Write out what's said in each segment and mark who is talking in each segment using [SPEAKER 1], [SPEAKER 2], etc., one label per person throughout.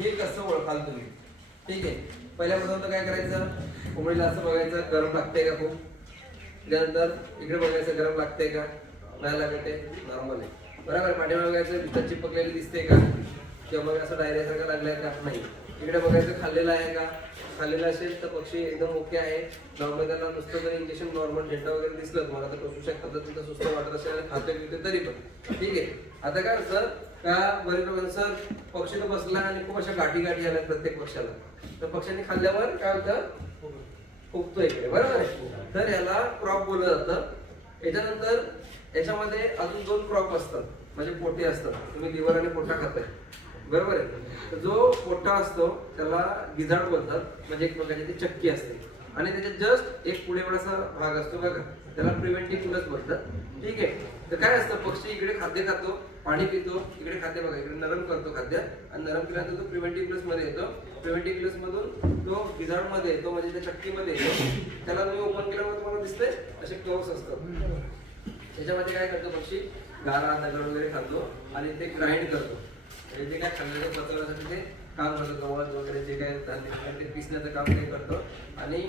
[SPEAKER 1] हे कसं ओळखाल तुम्ही? ठीक आहे. पहिल्या प्रथम काय करायचं? कोंबडीला असं बघायचं गरम लागते का खूप? त्यानंतर इकडे बघायचं गरम लागते का? नाही लागत आहे नॉर्मल आहे. बरोबर पाठीमागे बघायचं भीतर चिपकलेली दिसते का? किंवा मग असं डायरियासारखं लागलाय का? नाही. इकडे बघायचं खाल्लेलं आहे का? खाल्लेलं असेल तर पक्षी एकदम ओके आहे. नॉर्मल त्याला नुसतं जर इंजेक्शन नॉर्मल झेंडा वगैरे दिसलं तुम्हाला तर टोचू शकतात. तुमचं सुस्त वाटत असेल आणि खाते पिते तरी पण. ठीक आहे. आता काय सर का बरेच लोकांचं पक्ष तर बसला आणि खूप अशा गाठी गाठी आल्या प्रत्येक पक्षाला. तर पक्ष्यांनी खाल्ल्यावर काय होतं? फुगतो इकडे बरोबर आहे? तर याला क्रॉप बोललं जातं. याच्यानंतर याच्यामध्ये अजून दोन क्रॉप असतात. म्हणजे पोटे असतात. तुम्ही लिव्हर आणि पोटा खाताय. बरोबर आहे? जो पोटा असतो त्याला गिझाड बोलतात. म्हणजे एक प्रकारची ती चक्की असते. आणि त्याच्यात जस्ट एक पुढे एवढासा भाग असतो बघा. त्याला प्रिव्हेंटिव्ह बोलतात. ठीक आहे? तर काय असतं? पक्षी इकडे खाद्य खातो पाणी पितो इकडे खाद्य बघा. इकडे नरम करतो खाद्य. आणि नरम केल्यानंतर तो प्रिव्हेंटिव्ह प्लसमध्ये येतो. प्रिव्हेंटिव्ह प्लस मधून तो गिझाडमध्ये येतो म्हणजे त्या चक्कीमध्ये येतो. त्याला तुम्ही ओपन केल्यामुळे तुम्हाला दिसते असे क्लोव्स असतात. त्याच्यामध्ये काय करतो पक्षी? गारा दगड वगैरे खातो आणि ते ग्राइंड करतो. म्हणजे जे काय खाल्लेलं पचवण्यासाठी ते काम करतो गवत वगैरे जे काय ते पिसण्याचं काम ते करतो. आणि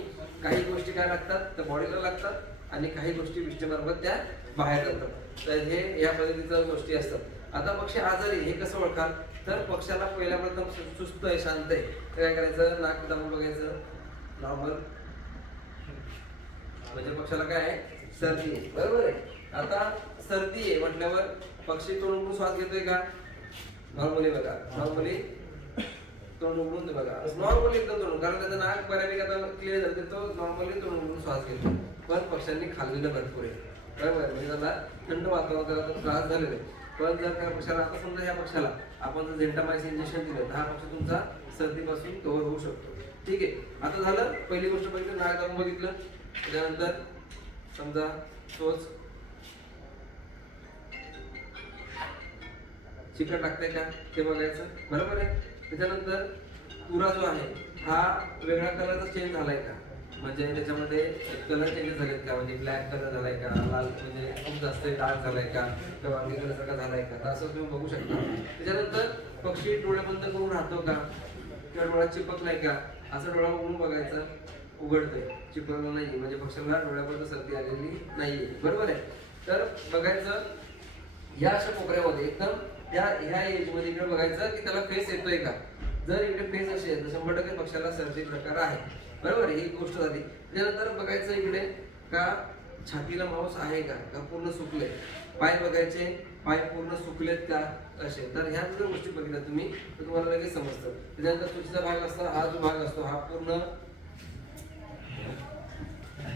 [SPEAKER 1] काही गोष्टी काय लागतात तर बॉडीला लागतात आणि काही गोष्टी विष्ठेमार्फत त्या बाहेर जातात. तर हे या पद्धतीच्या गोष्टी असतात. आता पक्षी आजारी हे कसं ओळखाल? तर पक्षाला पहिल्या प्रथम सु- सुस्त आहे शांत आहे. तर काय करायचं? नाक दाबून बघायचं. नॉर्मल. म्हणजे पक्षाला काय आहे? सर्दी आहे. बरोबर आहे? आता सर्दी आहे म्हटल्यावर पक्षी तोंडून श्वास घेतोय का? नॉर्मली बघा. नॉर्मली तोंड उघडून बघा नॉर्मली एकदम तोंड कारण त्याचं नाक बऱ्यापैकी आता क्लिअर झालं. तो नॉर्मली तोंड उघडून श्वास घेतो. पण पक्ष्यांनी खाल्लेलं भरपूर आहे. बरोबर? म्हणजे त्याला थंड वातावरण त्याला त्रास झालेला. आहे पण जर त्या पक्षाला आता समजा ह्या पक्षाला आपण जर झेंटामायसिन इंजेक्शन दिलं तर हा पक्ष तुमचा सर्दीपासून कव्हर होऊ शकतो. ठीक आहे? आता झालं. पहिली गोष्ट बघितलं नाक दाबून बघितलं. त्याच्यानंतर समजा तोच चिकट लागतंय का? ते बघायचं. बरोबर आहे? त्याच्यानंतर तुरा जो आहे हा वेगळ्या कलरचा चेंज झालाय का? म्हणजे त्याच्यामध्ये कलर चेंजेस झालेत का? म्हणजे ब्लॅक कलर झालाय का? लाल म्हणजे खूप जास्त डार्क झालाय का? किंवा वांगी कलर सारखा झालाय का? तर असं तुम्ही बघू शकता. त्याच्यानंतर पक्षी डोळे बंद करून राहतो का? किंवा डोळा चिपकलाय का? असं डोळा उघडून बघायचं उघडतंय. चिपकलं नाही म्हणजे पक्ष्यांना डोळ्यापर्यंत सर्दी आलेली नाहीये. बरोबर आहे? तर बघायचं या अशा कोपऱ्यामध्ये एकदम या ह्या एजमध्ये इकडे बघायचं की त्याला फेस येतोय का? जर इकडे फेस असेल तर शंभर टक्के पक्षाला सर्दी प्रकार आहे. बरोबर ही गोष्ट झाली. त्यानंतर बघायचं इकडे का छातीला मांस आहे का? का पूर्ण सुकले पाय बघायचे पाय पूर्ण सुकलेत का? असे. तर ह्या जर गोष्टी बघितल्या तुम्ही तर तुम्हाला लगेच समजतं. त्याच्यानंतर तुझीचा भाग असतो हा जो भाग असतो हा पूर्ण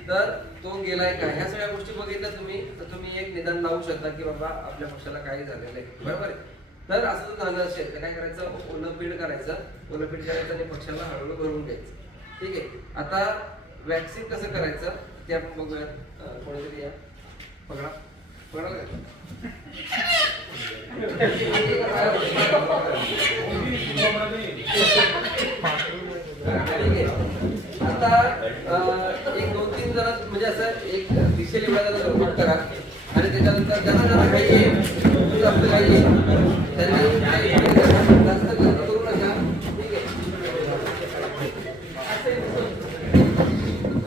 [SPEAKER 1] तर तो गेलाय का? ह्या सगळ्या गोष्टी बघितल्या तुम्ही तर तुम्ही एक निदान लावू शकता की बाबा आपल्या पक्षाला काही झालेलं आहे. बरोबर आहे. तर असं जर झालं असेल तर काय करायचं? ओलंपीठ करायचं. ओलं करायचं आणि पक्षाला हळूहळू भरून घ्यायचं. ठीक आहे. आता वॅक्सिन कसं करायचं? ते आपण बघूया कोणीतरी या. पकडा. पकडा का? ठीक आहे आता अं, एक दोन तीन जण म्हणजे असं एक दिशेने एवढ्या करा. आणि त्याच्यानंतर ज्यांना ज्यांना काही आहे, काही त्यांनी